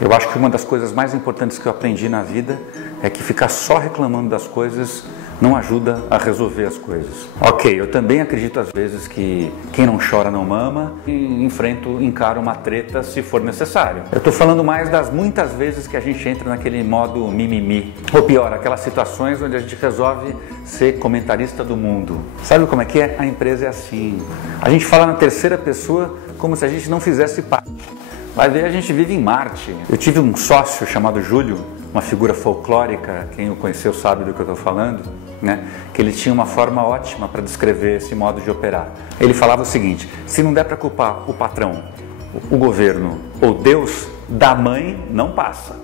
Eu acho que uma das coisas mais importantes que eu aprendi na vida é que ficar só reclamando das coisas não ajuda a resolver as coisas. Ok, eu também acredito às vezes que quem não chora não mama e encaro uma treta se for necessário. Eu estou falando mais das muitas vezes que a gente entra naquele modo mimimi. Ou pior, aquelas situações onde a gente resolve ser comentarista do mundo. Sabe como é que é? A empresa é assim. A gente fala na terceira pessoa como se a gente não fizesse parte. Vai ver, a gente vive em Marte. Eu tive um sócio chamado Júlio, uma figura folclórica, quem o conheceu sabe do que eu estou falando, né? Que ele tinha uma forma ótima para descrever esse modo de operar. Ele falava o seguinte: se não der para culpar o patrão, o governo ou Deus, da mãe não passa.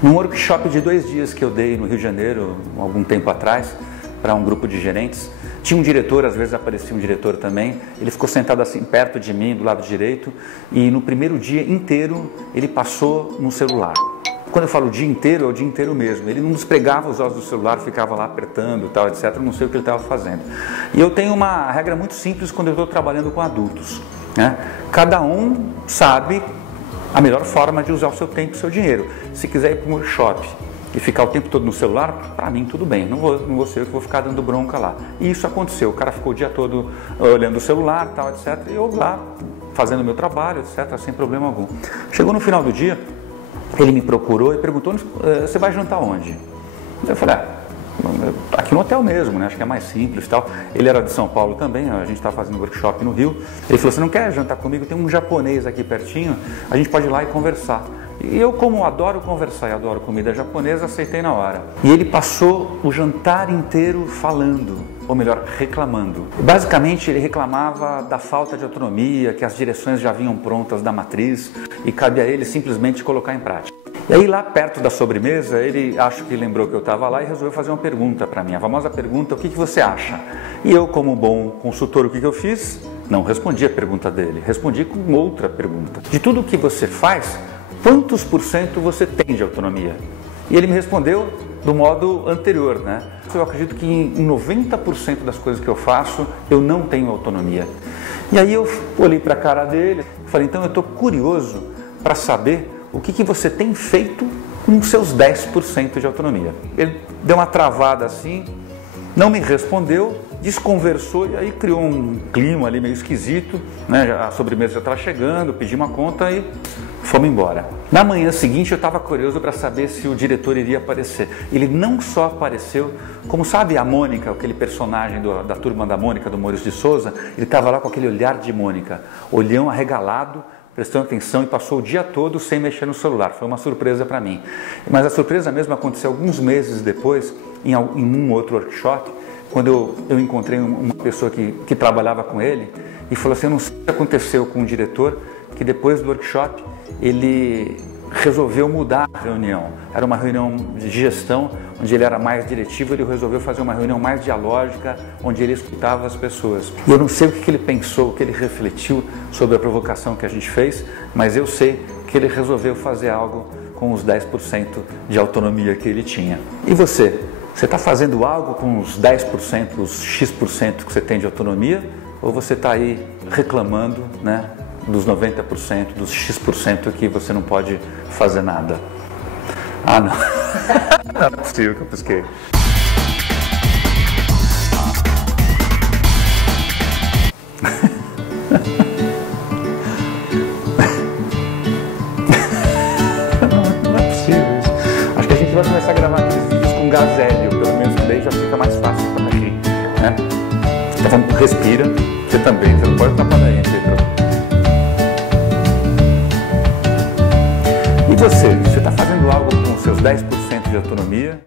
Num workshop de 2 dias que eu dei no Rio de Janeiro, algum tempo atrás, para um grupo de gerentes, tinha um diretor, às vezes aparecia um diretor também, ele ficou sentado assim perto de mim, do lado direito, e no primeiro dia inteiro ele passou no celular. Quando eu falo o dia inteiro, é o dia inteiro mesmo. Ele não despregava os olhos do celular, ficava lá apertando, tal, etc. Eu não sei o que ele estava fazendo. E eu tenho uma regra muito simples quando eu estou trabalhando com adultos, né? Cada um sabe a melhor forma de usar o seu tempo e o seu dinheiro. Se quiser ir para um workshop e ficar o tempo todo no celular, para mim tudo bem, não vou ser eu que vou ficar dando bronca lá. E isso aconteceu, o cara ficou o dia todo olhando o celular, tal, etc. E eu lá, fazendo o meu trabalho, etc., sem problema algum. Chegou no final do dia, ele me procurou e perguntou: você vai jantar onde? Eu falei: aqui no hotel mesmo, né? Acho que é mais simples e tal. Ele era de São Paulo também, a gente estava fazendo workshop no Rio. Ele falou: você não quer jantar comigo? Tem um japonês aqui pertinho, a gente pode ir lá e conversar. E eu, como adoro conversar e adoro comida japonesa, aceitei na hora. E ele passou o jantar inteiro falando, ou melhor, reclamando. Basicamente, ele reclamava da falta de autonomia, que as direções já vinham prontas da matriz e cabia a ele simplesmente colocar em prática. E aí, lá perto da sobremesa, ele acho que lembrou que eu estava lá e resolveu fazer uma pergunta para mim, a famosa pergunta: o que você acha? E eu, como bom consultor, o que eu fiz? Não respondi a pergunta dele, respondi com outra pergunta. De tudo o que você faz, quantos por cento você tem de autonomia? E ele me respondeu do modo anterior, né? Eu acredito que em 90% das coisas que eu faço, eu não tenho autonomia. E aí eu olhei para a cara dele e falei: então eu estou curioso para saber o que você tem feito com seus 10% de autonomia. Ele deu uma travada assim, não me respondeu, desconversou e aí criou um clima ali meio esquisito, né? A sobremesa já estava chegando, pedi uma conta e fomos embora. Na manhã seguinte eu estava curioso para saber se o diretor iria aparecer. Ele não só apareceu, como sabe a Mônica, aquele personagem da turma da Mônica, do Maurício de Souza, ele estava lá com aquele olhar de Mônica, olhão arregalado, prestando atenção, e passou o dia todo sem mexer no celular. Foi uma surpresa para mim. Mas a surpresa mesmo aconteceu alguns meses depois, em um outro workshop, quando eu encontrei uma pessoa que trabalhava com ele e falou assim: eu não sei o que aconteceu com o diretor, que depois do workshop ele resolveu mudar a reunião. Era uma reunião de gestão, onde ele era mais diretivo, ele resolveu fazer uma reunião mais dialógica, onde ele escutava as pessoas. E eu não sei o que ele pensou, o que ele refletiu sobre a provocação que a gente fez, mas eu sei que ele resolveu fazer algo com os 10% de autonomia que ele tinha. E você? Você está fazendo algo com os 10%, os X% que você tem de autonomia? Ou você está aí reclamando, né, dos 90%, dos X% que você não pode fazer nada? Ah, não. Não é possível que eu pisquei. Não é possível isso. Acho que a gente vai começar a gravar aqueles vídeos com gás hélio, pelo menos daí já fica mais fácil para rir, né? Então respira, você também, você não pode atrapalhar aí, Pedro. E você está fazendo algo com seus 10% de autonomia?